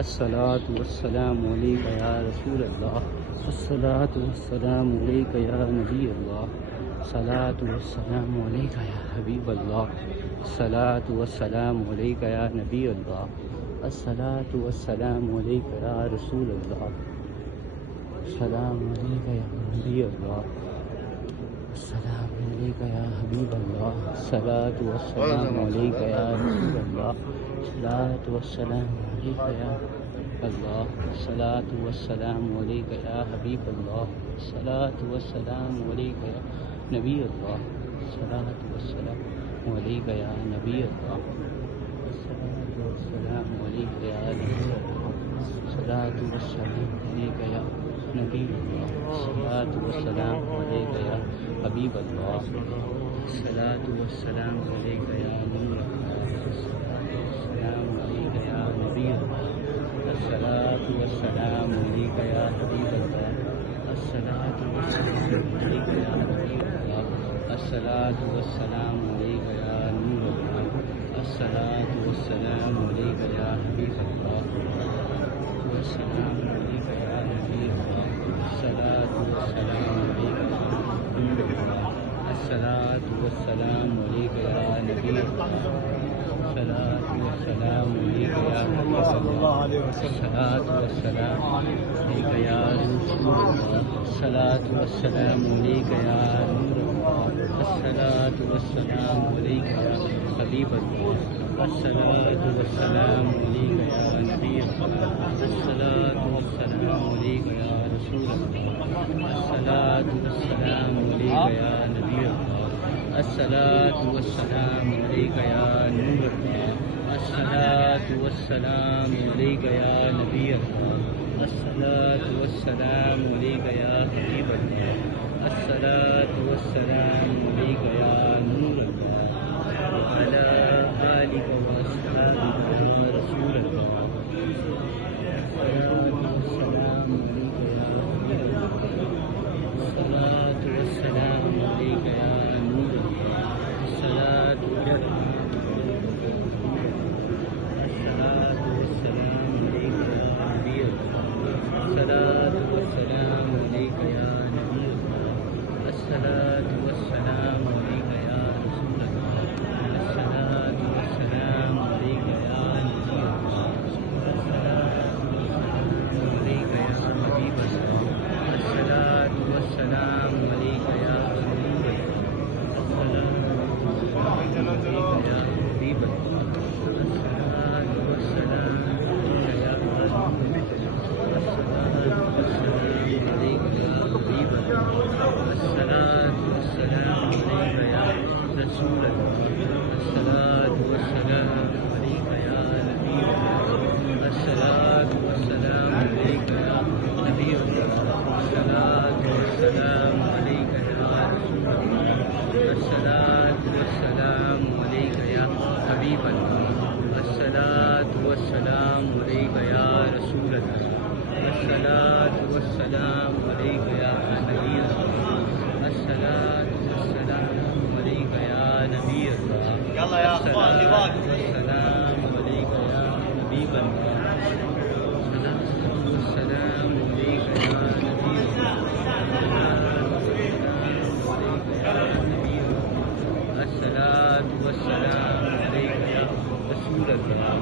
الصلاة والسلام عليك يا رسول الله. الصلاة والسلام عليك يا نبي الله. الصلاة والسلام عليك يا حبيب الله. الصلاة والسلام عليك يا نبي الله. الصلاة والسلام عليك يا رسول الله. السلام عليك يا نبي الله. السلام عليك يا حبيب الله. الصلاة والسلام عليك يا رسول الله. الصلاة والسلام عليك يا الله. الصلاة والسلام عليك يا حبيب الله. الصلاة والسلام عليك يا نبي الله. الصلاة والسلام عليك يا نبي الله. الصلاة والسلام عليك يا نبي الله. الصلاة والسلام عليك يا نبي الله. الصلاة والسلام عليك يا حبيب الله. الصلاة والسلام عليك يا نور الله. السلام عليك يا نبي الله. الصلاة والسلام عليك يا حبيب الله. الصلاة والسلام عليك يا نبي الله. الصلاة والسلام عليك يا نور الله. الصلاة والسلام عليك يا حبيب الله. والسلام عليك يا نبي الله. الصلاة والسلام عليك يا نور الله. الصلاة والسلام عليك يا نبي الله. الصلاة والسلام عليك يا حبيب الله. الصلاة والسلام عليك يا رسول الله. الصلاة والسلام عليك يا نور الله. الصلاة والسلام عليك يا حبيب الله. الصلاة والسلام عليك يا نبي الله. الصلاة والسلام عليك يا رسول الله. الصلاة والسلام عليك يا نبي الله. الصلاة والسلام عليك يا نور الله. الصلاة والسلام عليك يا نبي الله. الصلاة والسلام عليك يا حبيب الله. الصلاة والسلام عليك يا نور الله. وعلى آلك وأصحابك يا رسول الله. الصلاة والسلام عليك يا حبيب الله. الصلاة والسلام عليك يا نور الله. الصلاة والسلام عليك يا نبي الله. الصلاة والسلام عليك يا نبي الله. الصلاة والسلام عليك يا رسول الله. الصلاة والسلام عليك يا نبي الله. الصلاة والسلام عليك يا حبيب الله. الصلاة والسلام عليك يا حبيب الله. الصلاة والسلام عليك يا حبيب الله. الصلاة والسلام عليك يا الصلاة والسلام عليك يا حبيب الله. الصلاة والسلام عليك يا رسول الله. الصلاة والسلام عليك يا نبي الله. الصلاة والسلام عليك يا نبي الله. الصلاة والسلام عليك يا رسول الله. الصلاة والسلام عليك يا حبيب الله. الصلاة والسلام عليك يا رسول الله. الصلاة والسلام عليك يا نبي الله. الصلاة والسلام عليك يا نبي الله. الصلاة والسلام عليك يا حبيب الله. الصلاة والسلام عليك يا نبي الله. الصلاة والسلام عليك يا رسول الله.